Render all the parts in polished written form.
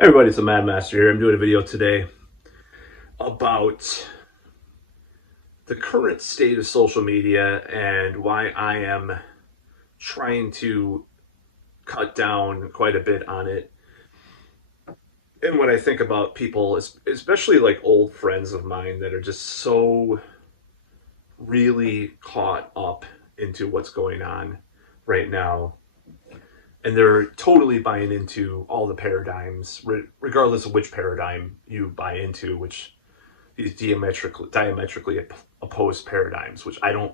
Everybody, it's a Mad Master here. I'm doing a video today about the current state of social media and why I am trying to cut down quite a bit on it. And what I think about people, especially like old friends of mine that are just so really caught up into what's going on right now. And they're totally buying into all the paradigms, regardless of which paradigm you buy into, which these diametrically opposed paradigms, which I don't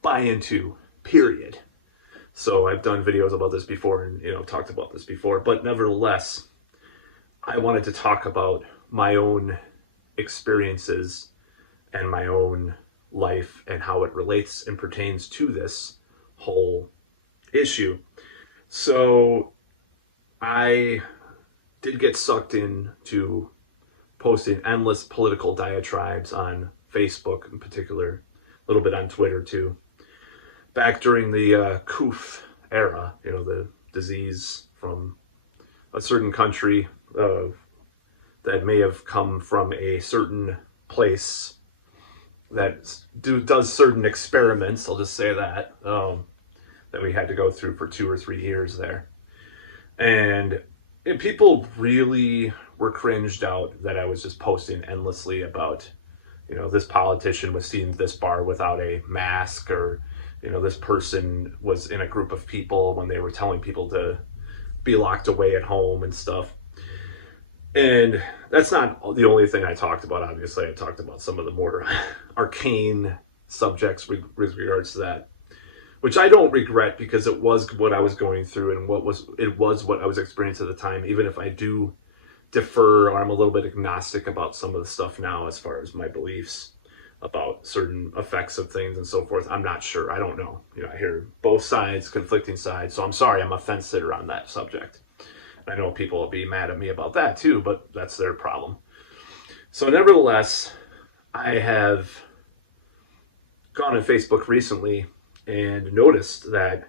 buy into, period. So I've done videos about this before and talked about this before, but nevertheless, I wanted to talk about my own experiences and my own life and how it relates and pertains to this whole issue. So I did get sucked into posting endless political diatribes on Facebook in particular, a little bit on Twitter too. Back during the COOF era, the disease from a certain country that may have come from a certain place that does certain experiments, I'll just say that we had to go through for 2 or 3 years there. And people really were cringed out that I was just posting endlessly about, this politician was seen at this bar without a mask, or, this person was in a group of people when they were telling people to be locked away at home and stuff. And that's not the only thing I talked about. Obviously, I talked about some of the more arcane subjects with regards to that, which I don't regret because it was what I was going through and it was what I was experiencing at the time. Even if I do defer, or I'm a little bit agnostic about some of the stuff now as far as my beliefs about certain effects of things and so forth, I'm not sure. I don't know. I hear both sides, conflicting sides. So I'm sorry, I'm a fence sitter on that subject. I know people will be mad at me about that too, but that's their problem. So nevertheless, I have gone on Facebook recently and noticed that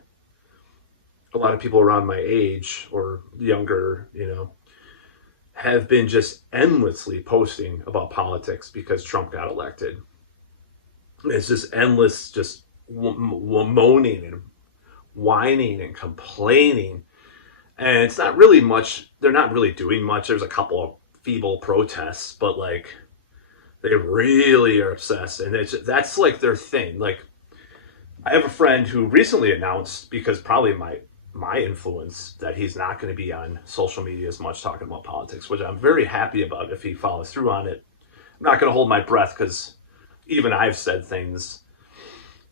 a lot of people around my age or younger, have been just endlessly posting about politics because Trump got elected. It's just endless, just moaning and whining and complaining. And it's not really much, they're not really doing much. There's a couple of feeble protests, but like they really are obsessed. And that's like their thing. Like, I have a friend who recently announced, because probably my influence, that he's not going to be on social media as much talking about politics, which I'm very happy about if he follows through on it. I'm not going to hold my breath because even I've said things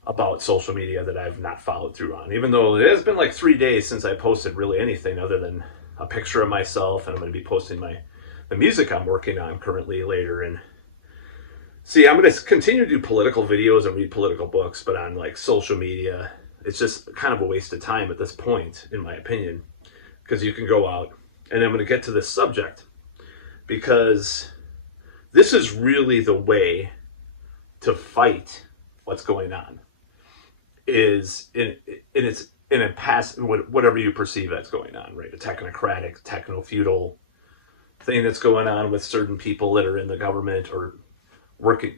about social media that I've not followed through on, even though it has been like 3 days since I posted really anything other than a picture of myself, and I'm going to be posting the music I'm working on currently later. And see, I'm going to continue to do political videos and read political books, but on like social media, it's just kind of a waste of time at this point, in my opinion, because you can go out, and I'm going to get to this subject because this is really the way to fight what's going on, is whatever you perceive that's going on, right? A technocratic, techno-feudal thing that's going on with certain people that are in the government or working,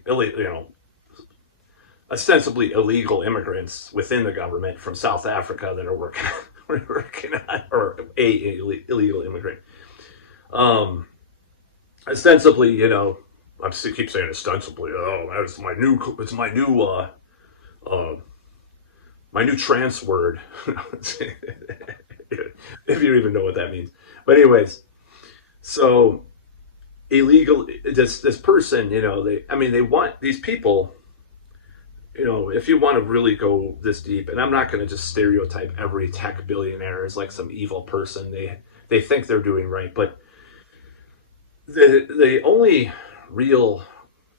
ostensibly illegal immigrants within the government from South Africa that are working on, or illegal immigrant. Ostensibly, I keep saying ostensibly. Oh, that's my new. It's my new trans word. If you even know what that means. But anyways, so illegal. This person, they want these people. If you want to really go this deep, and I'm not going to just stereotype every tech billionaire as like some evil person. They think they're doing right, but the only real,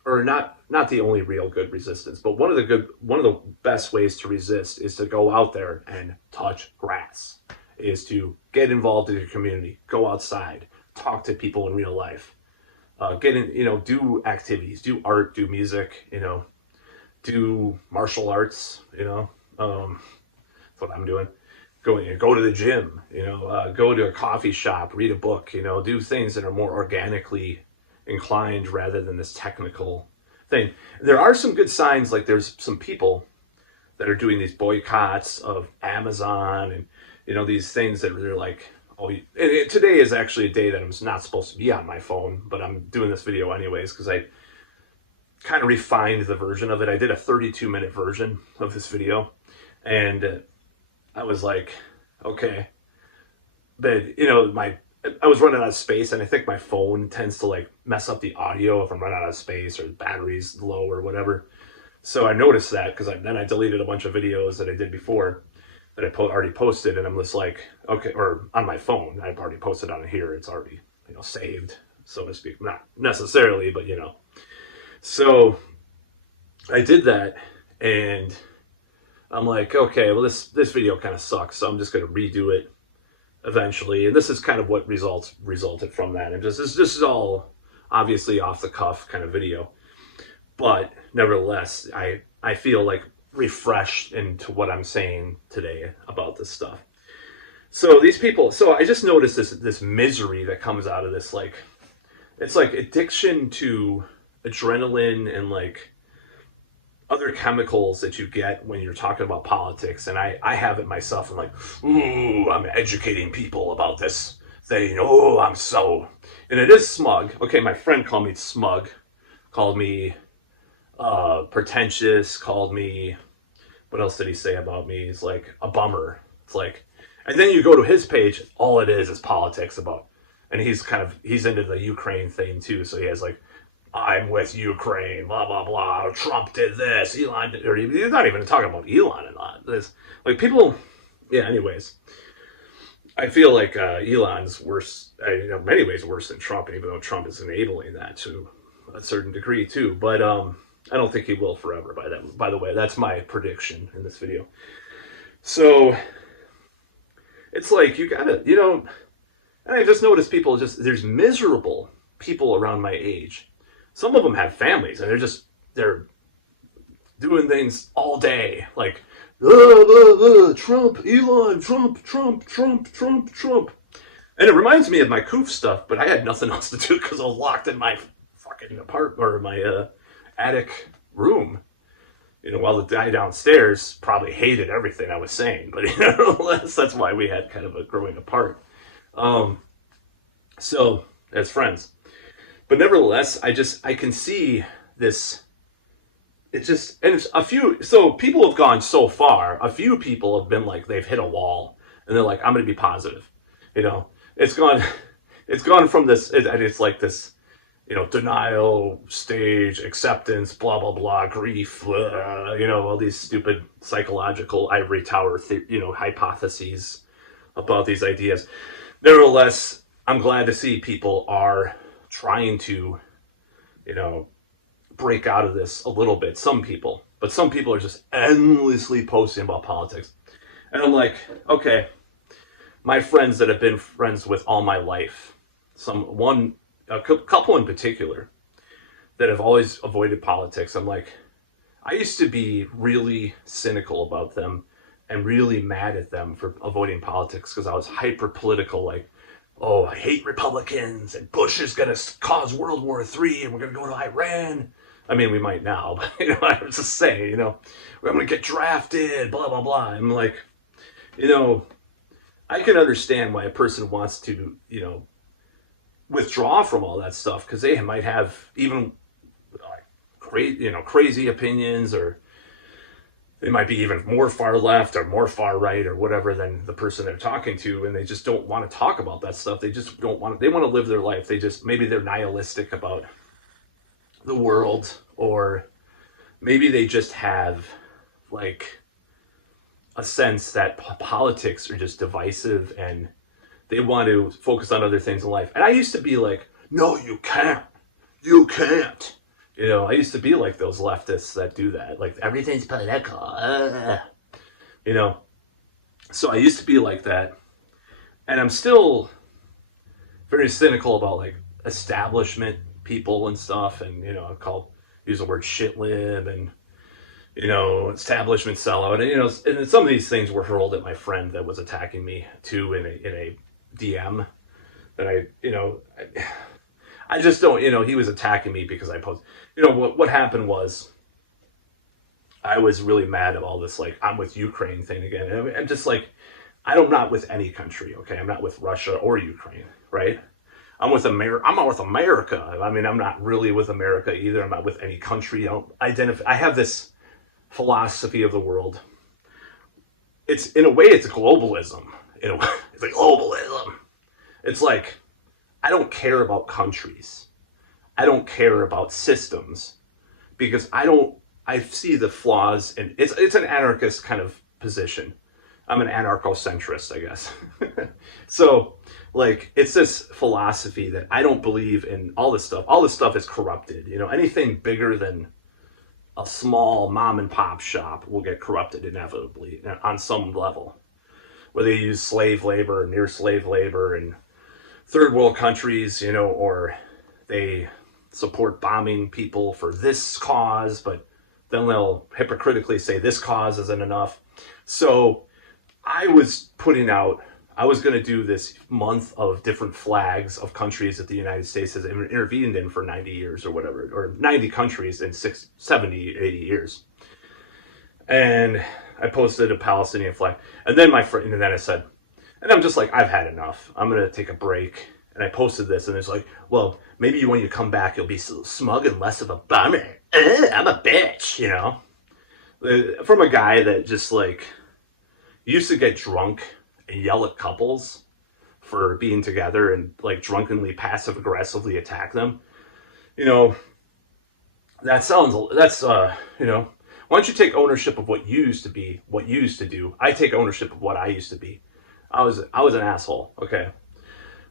or not the only real good resistance, but one of the best ways to resist is to go out there and touch grass, is to get involved in your community, go outside, talk to people in real life, get in, do activities, do art, do music, do martial arts, that's what I'm doing. go to the gym, go to a coffee shop, read a book, do things that are more organically inclined rather than this technical thing. There are some good signs, like there's some people that are doing these boycotts of Amazon and these things that they're like, oh, today is actually a day that I'm not supposed to be on my phone, but I'm doing this video anyways because I kind of refined the version of it. I did a 32-minute version of this video, and I was like, okay, but I was running out of space, and I think my phone tends to like mess up the audio if I'm running out of space or the battery's low or whatever. So I noticed that because then I deleted a bunch of videos that I did before that I already posted, and I'm just like, okay, or on my phone, I've already posted on here. It's already saved, so to speak. Not necessarily, but So I did that, and I'm like, okay, well this video kind of sucks, so I'm just gonna redo it eventually. And this is kind of what resulted from that. And this is all obviously off the cuff kind of video, but nevertheless, I feel like refreshed into what I'm saying today about this stuff. So these people, so I just noticed this misery that comes out of this, like it's like addiction to adrenaline and like other chemicals that you get when you're talking about politics. And I have it myself. I'm like, ooh, I'm educating people about this thing. Oh, I'm so, and it is smug. Okay, my friend called me smug, called me pretentious, called me, what else did he say about me? He's like, a bummer. It's like, and then you go to his page, all it is politics about, and he's into the Ukraine thing too. So he has like, I'm with Ukraine, blah, blah, blah. Trump did this, Elon did, or he's not even talking about Elon and all this. Like people, yeah, anyways. I feel like Elon's worse, in many ways worse than Trump, even though Trump is enabling that to a certain degree too. But I don't think he will forever by the way. That's my prediction in this video. So it's like you gotta, and I just noticed people there's miserable people around my age. Some of them have families and they're doing things all day. Like, Trump, Elon, Trump. And it reminds me of my Coof stuff, but I had nothing else to do because I was locked in my fucking apartment or my attic room. While the guy downstairs probably hated everything I was saying, but nonetheless, that's why we had kind of a growing apart. So as friends. But nevertheless, I can see this. It's just, and it's so people have gone so far. A few people have been like, they've hit a wall and they're like, I'm going to be positive. It's gone from this, and it's like this, denial stage, acceptance, blah, blah, blah, grief, all these stupid psychological ivory tower, hypotheses about these ideas. Nevertheless, I'm glad to see people are trying to, break out of this a little bit. Some people are just endlessly posting about politics. And I'm like, okay, my friends that have been friends with all my life, a couple in particular that have always avoided politics. I'm like, I used to be really cynical about them and really mad at them for avoiding politics because I was hyper political, like, oh, I hate Republicans and Bush is going to cause World War III and we're going to go to Iran. I mean, we might now, but I was just saying, we're going to get drafted, blah, blah, blah. I'm like, I can understand why a person wants to, withdraw from all that stuff because they might have even crazy opinions, or they might be even more far left or more far right or whatever than the person they're talking to, and they just don't want to talk about that stuff. They just don't want to, they want to live their life. Maybe they're nihilistic about the world, or maybe they just have like a sense that politics are just divisive and they want to focus on other things in life. And I used to be like, no, you can't. I used to be like those leftists that do that. Like, everything's political. So I used to be like that. And I'm still very cynical about like establishment people and stuff. And, use the word shit lib and, establishment sellout. And, and some of these things were hurled at my friend that was attacking me too in a DM that I just don't, he was attacking me because I posted, what happened was I was really mad at all this, like, I'm with Ukraine thing again. And I'm just like, I'm not with any country, okay? I'm not with Russia or Ukraine, right? I'm with America. I'm not with America. I mean, I'm not really with America either. I'm not with any country. I don't identify. I have this philosophy of the world. It's, in a way, it's globalism. It's like globalism. It's like, I don't care about countries. I don't care about systems because I see the flaws, and it's an anarchist kind of position. I'm an anarcho-centrist, I guess. So, like, it's this philosophy that I don't believe in all this stuff. All this stuff is corrupted. Anything bigger than a small mom and pop shop will get corrupted inevitably on some level. Whether you use slave labor, near slave labor in third world countries, or they support bombing people for this cause, but then they'll hypocritically say this cause isn't enough. So I was going to do this month of different flags of countries that the United States has intervened in for 90 years or whatever, or 90 countries in 70, 80 years. And I posted a Palestinian flag. And then and then I said, and I'm just like, I've had enough. I'm going to take a break. And I posted this, and it's like, well, maybe when you come back, you'll be so smug and less of a bummer. I'm a bitch, From a guy that just, like, used to get drunk and yell at couples for being together and, like, drunkenly passive aggressively attack them. That's why don't you take ownership of what used to do? I take ownership of what I used to be. I was an asshole. Okay.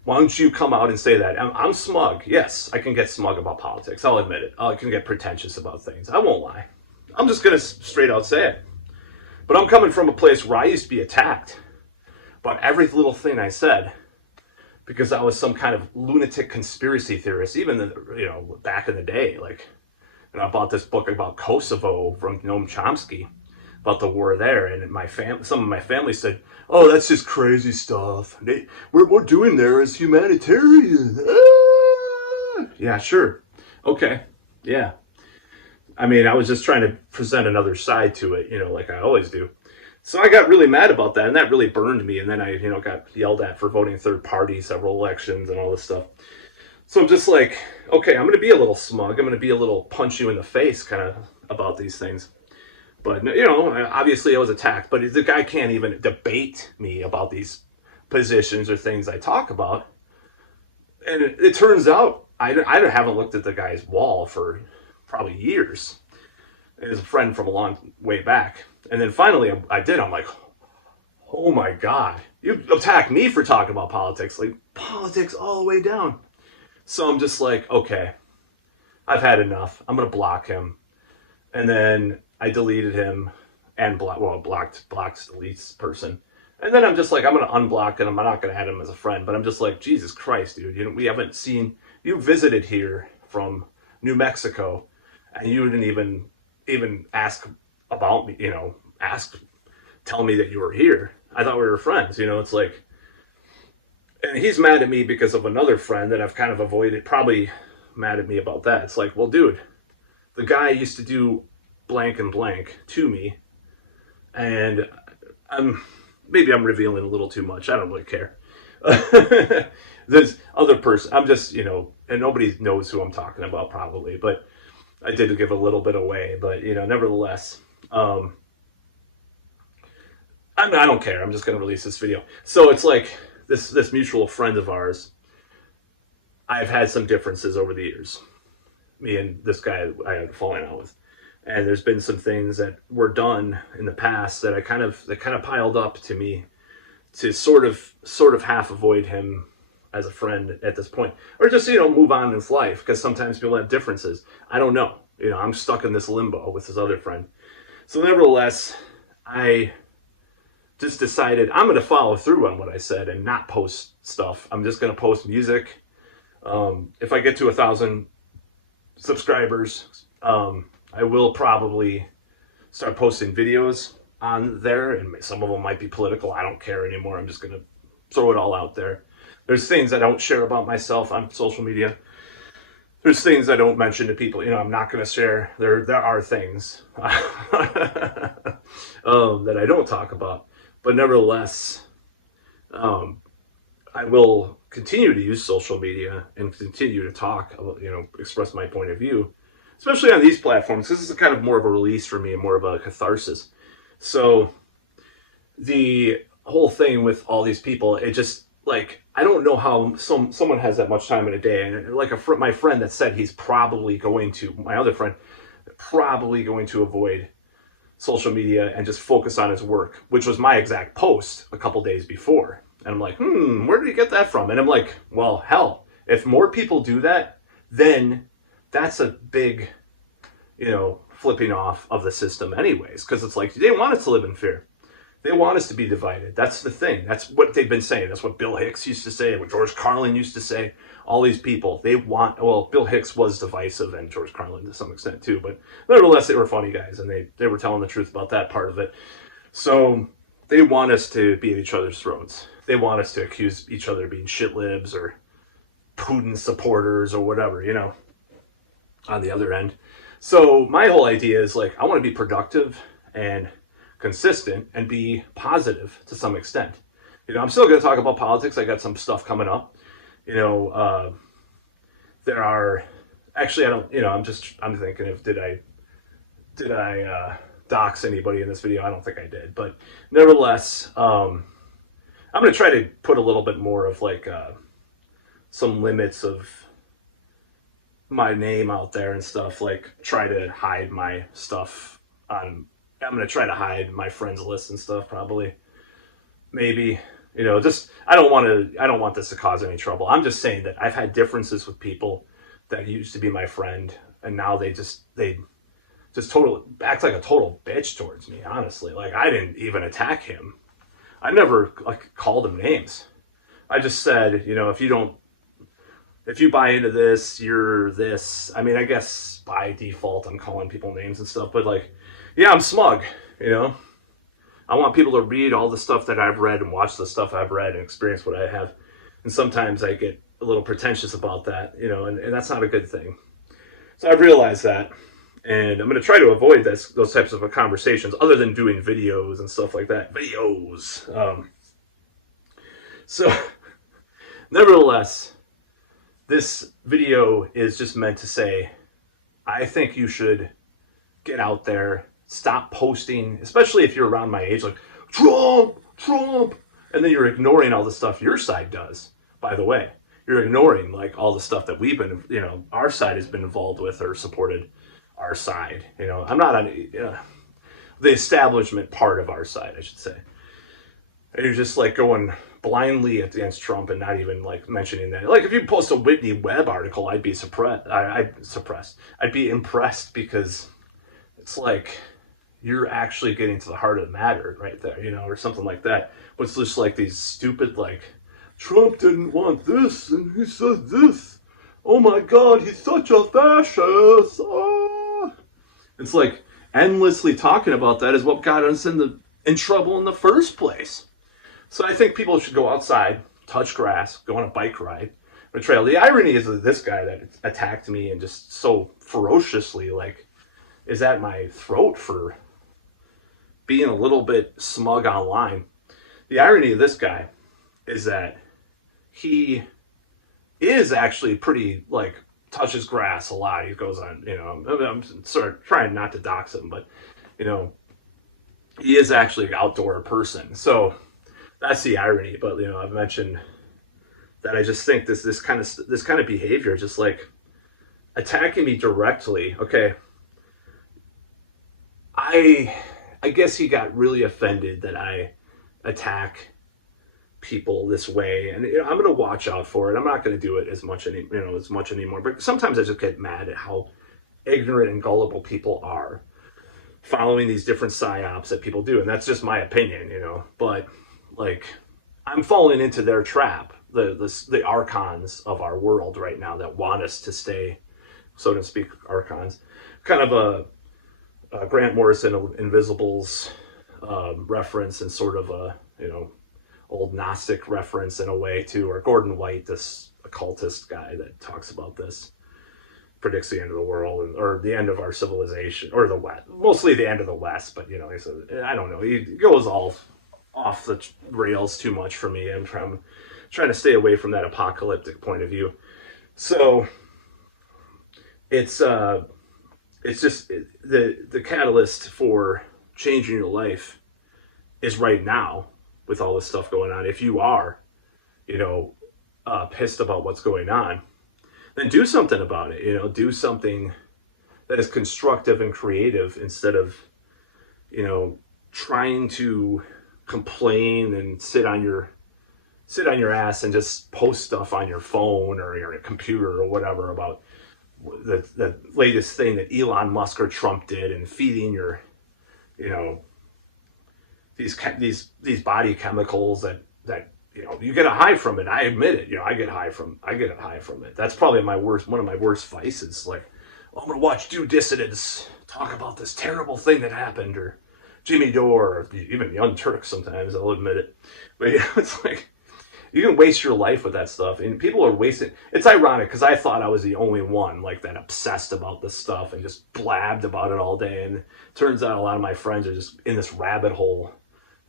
Why don't you come out and say that? I'm smug. Yes, I can get smug about politics. I'll admit it. I can get pretentious about things. I won't lie. I'm just going to straight out say it. But I'm coming from a place where I used to be attacked about every little thing I said because I was some kind of lunatic conspiracy theorist, even back in the day. Like, I bought this book about Kosovo from Noam Chomsky about the war there, and some of my family said, "Oh, that's just crazy stuff. We're doing there is humanitarian." Yeah, sure, okay, yeah. I mean, I was just trying to present another side to it, like I always do. So I got really mad about that, and that really burned me. And then I, got yelled at for voting third party several elections and all this stuff. So I'm just like, okay, I'm going to be a little smug. I'm going to be a little punch you in the face kind of about these things. But, obviously I was attacked. But the guy can't even debate me about these positions or things I talk about. And it turns out I haven't looked at the guy's wall for probably years. It was a friend from a long way back. And then finally I did. I'm like, oh my God, you attacked me for talking about politics. Like, politics all the way down. So I'm just like, okay, I've had enough. I'm going to block him. And then I deleted him and blocked deletes person. And then I'm just like, I'm going to unblock him. I'm not going to add him as a friend. But I'm just like, Jesus Christ, dude. We haven't seen, you visited here from New Mexico and you didn't even ask about me, tell me that you were here. I thought we were friends. It's like, and he's mad at me because of another friend that I've kind of avoided, probably mad at me about that. It's like, well, dude, the guy used to do blank and blank to me, and maybe I'm revealing a little too much. I don't really care. This other person, I'm just, and nobody knows who I'm talking about probably, but I did give a little bit away, but, nevertheless, I don't care. I'm just going to release this video. So it's like this mutual friend of ours, I've had some differences over the years. Me and this guy I had fallen out with. And there's been some things that were done in the past that kind of piled up to me to sort of half avoid him as a friend at this point. Or just, move on in life, because sometimes people have differences. I don't know. I'm stuck in this limbo with this other friend. So nevertheless, I just decided I'm going to follow through on what I said and not post stuff. I'm just going to post music. If I get to 1,000 subscribers, I will probably start posting videos on there, and some of them might be political. I don't care anymore. I'm just gonna throw it all out there. There's things I don't share about myself on social media. There's things I don't mention to people. I'm not going to share. There are things that I don't talk about, but nevertheless, I will continue to use social media and continue to talk, express my point of view, especially on these platforms. This is kind of more of a release for me and more of a catharsis. So the whole thing with all these people, it just, like, I don't know how someone has that much time in a day. And like my friend that said he's probably going to, my other friend, probably going to avoid social media and just focus on his work, which was my exact post a couple days before. And I'm like, where did he get that from? And I'm like, well, hell, if more people do that, then that's a big, flipping off of the system anyways. Because it's like, they want us to live in fear. They want us to be divided. That's the thing. That's what they've been saying. That's what Bill Hicks used to say, what George Carlin used to say. All these people, Bill Hicks was divisive, and George Carlin to some extent too, but nevertheless, they were funny guys, and they were telling the truth about that part of it. So they want us to be at each other's throats. They want us to accuse each other of being shit libs or Putin supporters or whatever, on the other end. So my whole idea is, like, I want to be productive and consistent and be positive to some extent. I'm still going to talk about politics. I got some stuff coming up. There are actually, I don't, I'm thinking of, did I dox anybody in this video? I don't think I did, but nevertheless, I'm going to try to put a little bit more of like some limits of my name out there and stuff, like try to hide my stuff on, I'm going to try to hide my friends list and stuff, probably. Maybe, just, I don't want this to cause any trouble. I'm just saying that I've had differences with people that used to be my friend, and now they just totally act like a total bitch towards me, honestly. Like, I didn't even attack him. I never, like, called him names. I just said, if you buy into this, you're this. I mean, I guess by default I'm calling people names and stuff, but like, yeah, I'm smug, I want people to read all the stuff that I've read and watch the stuff I've read and experience what I have. And sometimes I get a little pretentious about that, and that's not a good thing. So I've realized that, and I'm going to try to avoid those types of conversations other than doing videos and stuff like that. So nevertheless, this video is just meant to say, I think you should get out there. Stop posting, especially if you're around my age, like, Trump, and then you're ignoring all the stuff your side does, by the way. You're ignoring, like, all the stuff that we've been, our side has been involved with or supported our side. I'm not on the establishment part of our side, I should say. And you're just, like, going blindly against Trump and not even, like, mentioning that. Like, if you post a Whitney Webb article, I'd be I'd be impressed, because it's like, you're actually getting to the heart of the matter right there, or something like that. But it's just like these stupid, like, Trump didn't want this, and he said this. Oh my God, he's such a fascist. Ah. It's like, endlessly talking about that is what got us in trouble in the first place. So I think people should go outside, touch grass, go on a bike ride, or trail. The irony is that this guy that attacked me and just so ferociously, like, is at my throat for being a little bit smug online. The irony of this guy is that he is actually pretty, like, touches grass a lot. He goes on, I'm sort of trying not to dox him, but, he is actually an outdoor person. So that's the irony. But, I've mentioned that I just think this kind of behavior, just like attacking me directly. Okay. I guess he got really offended that I attack people this way, and I'm going to watch out for it. I'm not going to do it as much anymore. But sometimes I just get mad at how ignorant and gullible people are, following these different psyops that people do, and that's just my opinion, But, like, I'm falling into their trap, the archons of our world right now that want us to stay, so to speak, archons, kind of Grant Morrison, Invisibles reference, and sort of a, old Gnostic reference in a way too, or Gordon White, this occultist guy that talks about this, predicts the end of the world, or the end of our civilization, or the West, mostly the end of the West. But he says, I don't know, he goes all off the rails too much for me. I'm trying to stay away from that apocalyptic point of view. So it's just the catalyst for changing your life is right now with all this stuff going on. If you are, pissed about what's going on, then do something about it. Do something that is constructive and creative instead of, trying to complain and sit on your ass and just post stuff on your phone or your computer or whatever about the latest thing that Elon Musk or Trump did, and feeding your, these body chemicals that you get a high from it. I admit it. I get a high from it. That's probably one of my worst vices. Like, I'm gonna watch Due Dissidents talk about this terrible thing that happened, or Jimmy Dore, or even Young Turks. Sometimes I'll admit it, but it's like, you can waste your life with that stuff, and people are wasting. It's ironic because I thought I was the only one like that obsessed about this stuff and just blabbed about it all day. And it turns out a lot of my friends are just in this rabbit hole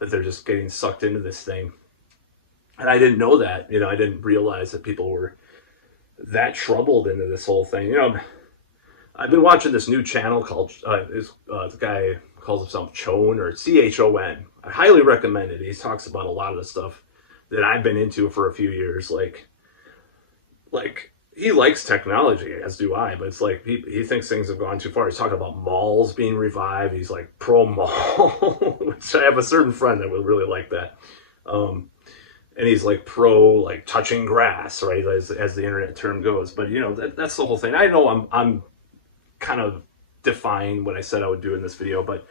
that they're just getting sucked into this thing. And I didn't know that. I didn't realize that people were that troubled into this whole thing. I've been watching this new channel called the guy calls himself Chon, or Chon. I highly recommend it. He talks about a lot of the stuff that I've been into for a few years. Like he likes technology, as do I, but it's like he thinks things have gone too far. He's talking about malls being revived. He's like pro mall, which I have a certain friend that would really like that. And he's like pro like touching grass, right, as the internet term goes. But that's the whole thing. I know I'm kind of defying what I said I would do in this video, but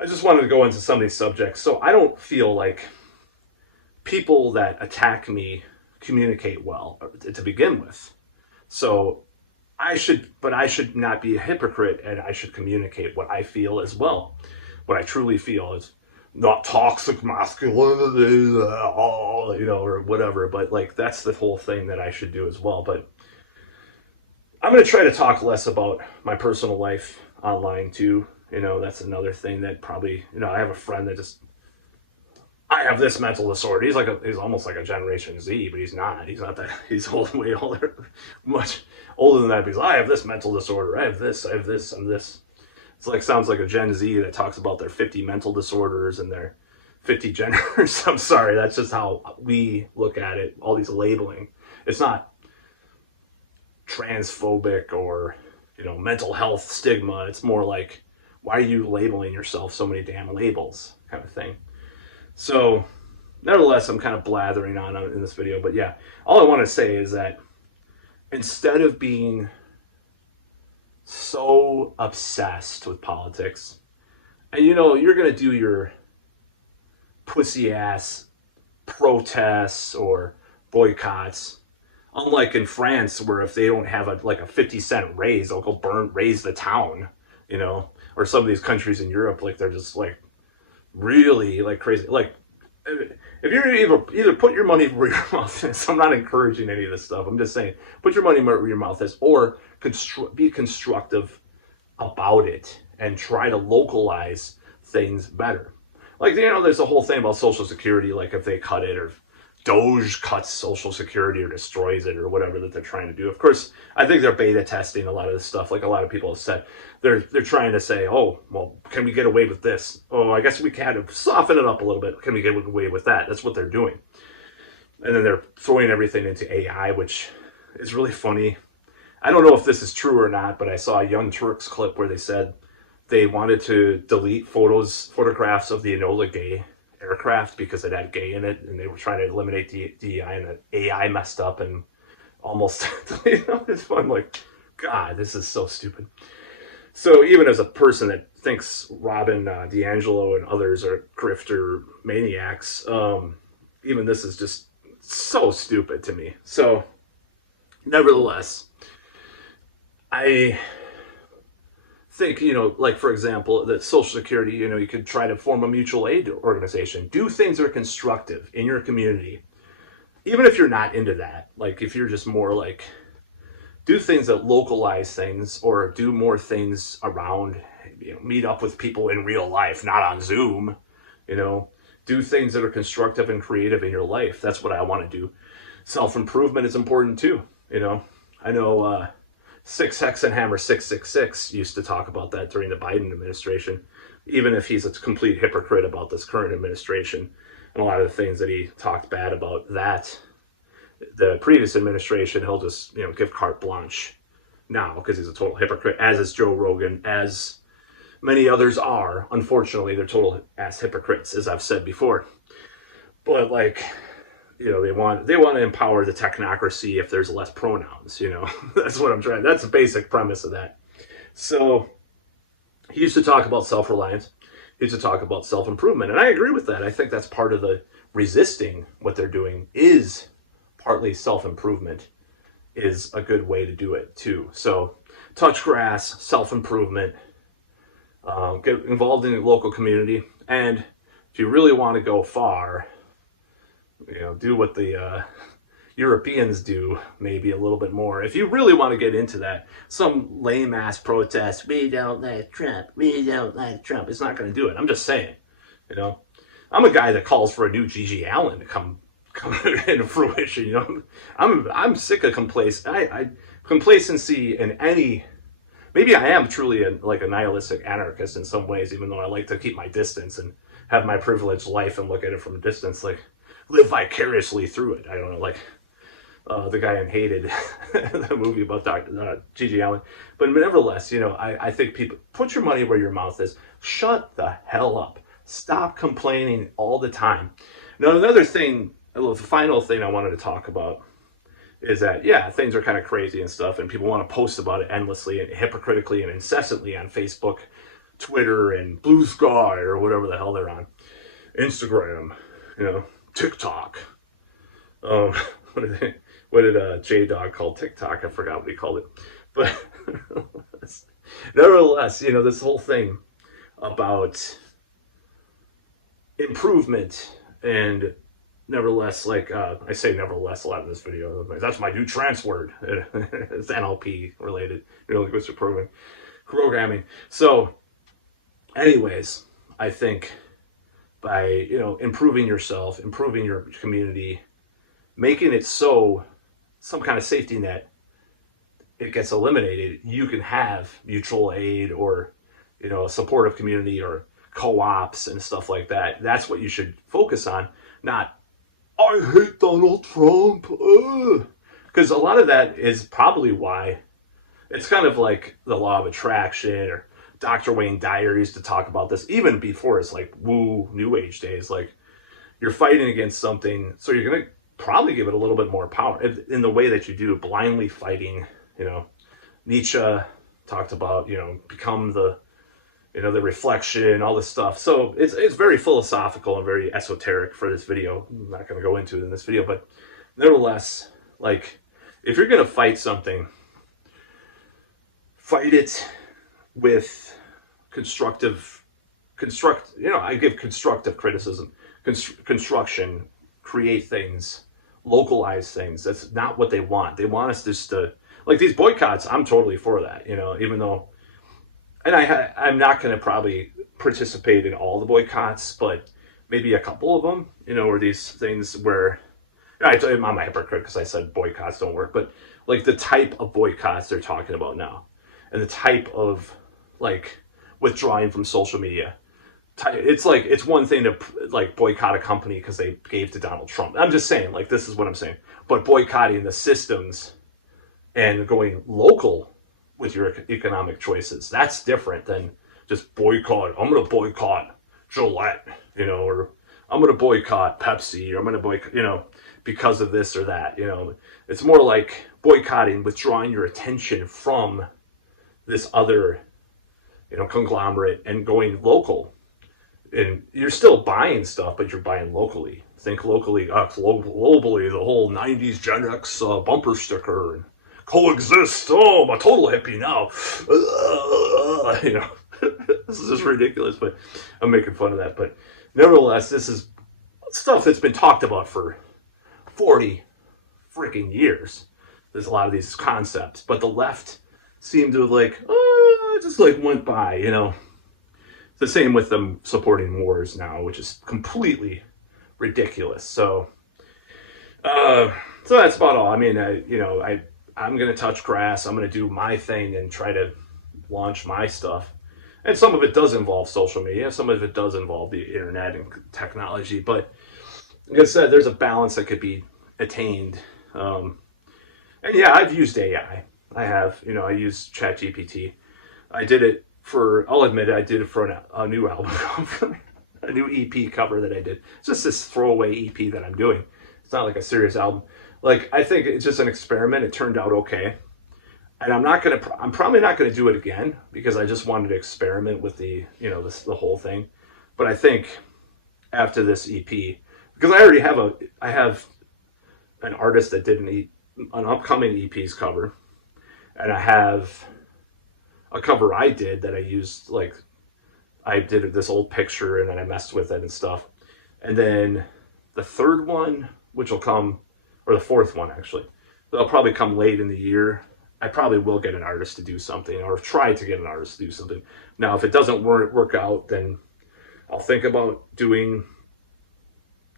I just wanted to go into some of these subjects. So I don't feel like people that attack me communicate well to begin with. So I should not be a hypocrite, and I should communicate what I feel as well. What I truly feel is not toxic masculinity, or whatever. But like, that's the whole thing that I should do as well. But I'm going to try to talk less about my personal life online too. That's another thing that probably, I have a friend that just, I have this mental disorder. He's almost like a Generation Z, but he's not. He's not that. He's way older, much older than that. Because I have this mental disorder. I have this. I'm this. It's like, sounds like a Gen Z that talks about their 50 mental disorders and their 50 genders. I'm sorry. That's just how we look at it. All these labeling. It's not transphobic or, mental health stigma. It's more like, why are you labeling yourself so many damn labels, kind of thing. So, nevertheless, I'm kind of blathering on in this video. But yeah, all I want to say is that instead of being so obsessed with politics, and you're going to do your pussy ass protests or boycotts, unlike in France, where if they don't have a 50-cent raise, they'll go raise the town, or some of these countries in Europe, like, they're just like really like crazy. Like, if you're either put your money where your mouth is. I'm not encouraging any of this stuff. I'm just saying, put your money where your mouth is, or be constructive about it and try to localize things better. Like, there's a whole thing about Social Security, like if they cut it, or if Doge cuts Social Security or destroys it or whatever that they're trying to do. Of course, I think they're beta testing a lot of this stuff. Like a lot of people have said, they're trying to say, oh, well, can we get away with this? Oh, I guess we can soften it up a little bit. Can we get away with that? That's what they're doing. And then they're throwing everything into AI, which is really funny. I don't know if this is true or not, but I saw a Young Turks clip where they said they wanted to delete photographs of the Enola Gay aircraft because it had gay in it, and they were trying to eliminate the DEI, and the AI messed up and almost it's fun. Like, God, this is so stupid. So even as a person that thinks Robin DiAngelo and others are grifter maniacs, even this is just so stupid to me. So nevertheless, I think, like for example, that Social Security, you could try to form a mutual aid organization. Do things that are constructive in your community. Even if you're not into that, like if you're just more like, do things that localize things or do more things around, meet up with people in real life, not on Zoom, you know, do things that are constructive and creative in your life. That's what I want to do. Self-improvement is important too. I know, Six Hexenhammer 666 used to talk about that during the Biden administration, even if he's a complete hypocrite about this current administration and a lot of the things that he talked bad about the previous administration, he'll just give carte blanche now because he's a total hypocrite, as is Joe Rogan, as many others are. Unfortunately, they're total ass hypocrites, as I've said before. But like, they want to empower the technocracy if there's less pronouns. That's what I'm trying. That's the basic premise of that. So he used to talk about self-reliance. He used to talk about self-improvement, and I agree with that. I think that's part of the resisting what they're doing is partly self-improvement is a good way to do it too. So touch grass, self-improvement, get involved in the local community. And if you really want to go far, do what the Europeans do, maybe a little bit more. If you really want to get into that, some lame ass protest, we don't like Trump, it's not going to do it. I'm just saying, I'm a guy that calls for a new Gigi Allen to come into fruition. I'm sick of complacency in any. Maybe I am truly like a nihilistic anarchist in some ways, even though I like to keep my distance and have my privileged life and look at it from a distance, like live vicariously through it. I don't know, like the guy in Hated, the movie about Gigi Allen. But nevertheless, I think people, put your money where your mouth is. Shut the hell up. Stop complaining all the time. Now, another thing, the final thing I wanted to talk about is that, yeah, things are kind of crazy and stuff, and people want to post about it endlessly and hypocritically and incessantly on Facebook, Twitter, and Blue Sky, or whatever the hell they're on. Instagram, TikTok. What did J-Dog call TikTok? I forgot what he called it. But nevertheless, this whole thing about improvement and nevertheless, like I say nevertheless a lot in this video. That's my new trans word. It's NLP related, linguistic programming. So anyways, I think by, improving yourself, improving your community, making it so some kind of safety net, it gets eliminated, you can have mutual aid or, a supportive community or co-ops and stuff like that. That's what you should focus on, not, I hate Donald Trump. Because a lot of that is probably why it's kind of like the law of attraction, or Dr. Wayne Dyer used to talk about this even before it's like woo new age days. Like you're fighting against something, so you're going to probably give it a little bit more power in the way that you do, blindly fighting. Nietzsche talked about, become the reflection, all this stuff. So it's very philosophical and very esoteric for this video. I'm not going to go into it in this video, but nevertheless, like if you're going to fight something, fight it with I give constructive criticism, construction, create things, localize things. That's not what they want. They want us just to, like these boycotts, I'm totally for that, even though, and I'm not going to probably participate in all the boycotts, but maybe a couple of them, or these things where, I'm a hypocrite because I said boycotts don't work, but like the type of boycotts they're talking about now, and the type of like withdrawing from social media. It's like, it's one thing to like boycott a company because they gave to Donald Trump. I'm just saying, like, this is what I'm saying. But boycotting the systems and going local with your economic choices, that's different than just boycott. I'm going to boycott Gillette, or I'm going to boycott Pepsi, or I'm going to boycott, because of this or that. It's more like boycotting, withdrawing your attention from this other, conglomerate and going local. And you're still buying stuff, but you're buying locally. Think locally, globally, the whole 90s Gen X bumper sticker and coexist. Oh, I'm a total hippie now. You know, this is just ridiculous, but I'm making fun of that. But nevertheless, this is stuff that's been talked about for 40 freaking years. There's a lot of these concepts, but the left seemed to have just like went by, you know. It's the same with them supporting wars now, which is completely ridiculous. So that's about all. I mean, I'm gonna touch grass. I'm gonna do my thing and try to launch my stuff. And some of it does involve social media. Some of it does involve the internet and technology. But like I said, there's a balance that could be attained. And yeah, I've used AI. I have. You know, I use ChatGPT. I did it for. I'll admit it. I did it for a new album cover, a new EP cover that I did. It's just this throwaway EP that I'm doing. It's not like a serious album. Like, I think it's just an experiment. It turned out okay. And I'm probably not gonna do it again because I just wanted to experiment with the the whole thing. But I think after this EP, because I have an artist that did an upcoming EP's cover, and I have a cover I did that I used, like, I did this old picture and then I messed with it and stuff. And then the third one, which will come, or the fourth one actually, they'll probably come late in the year. I probably will get an artist to do something, or try to get an artist to do something. Now, if it doesn't work out, then I'll think about doing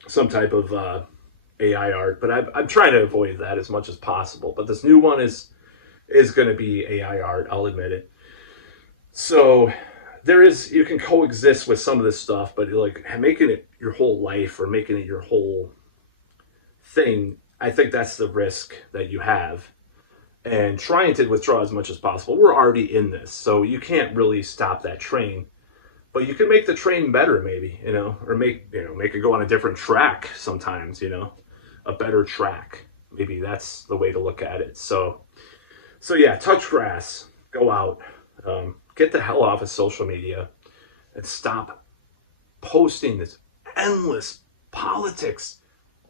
some type of AI art. But I'm trying to avoid that as much as possible. But this new one is going to be AI art. I'll admit it. So you can coexist with some of this stuff, but like making it your whole life or making it your whole thing, I think that's the risk that you have. And trying to withdraw as much as possible. We're already in this, so you can't really stop that train. But you can make the train better, maybe, or make it go on a different track sometimes, a better track. Maybe that's the way to look at it. So yeah, touch grass, go out, get the hell off of social media, and stop posting this endless politics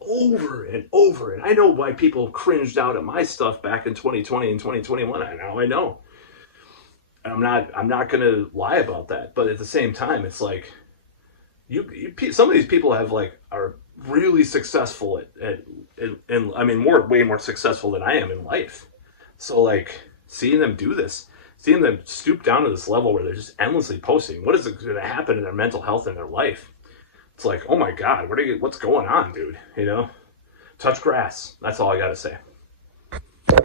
over and over. And I know why people cringed out at my stuff back in 2020 and 2021. I know. And I'm not going to lie about that. But at the same time, it's like some of these people are really successful and I mean, way more successful than I am in life. So like seeing them do this, seeing them stoop down to this level where they're just endlessly posting, what is going to happen in their mental health and their life? It's like, oh my God, what's going on, dude? Touch grass. That's all I got to say.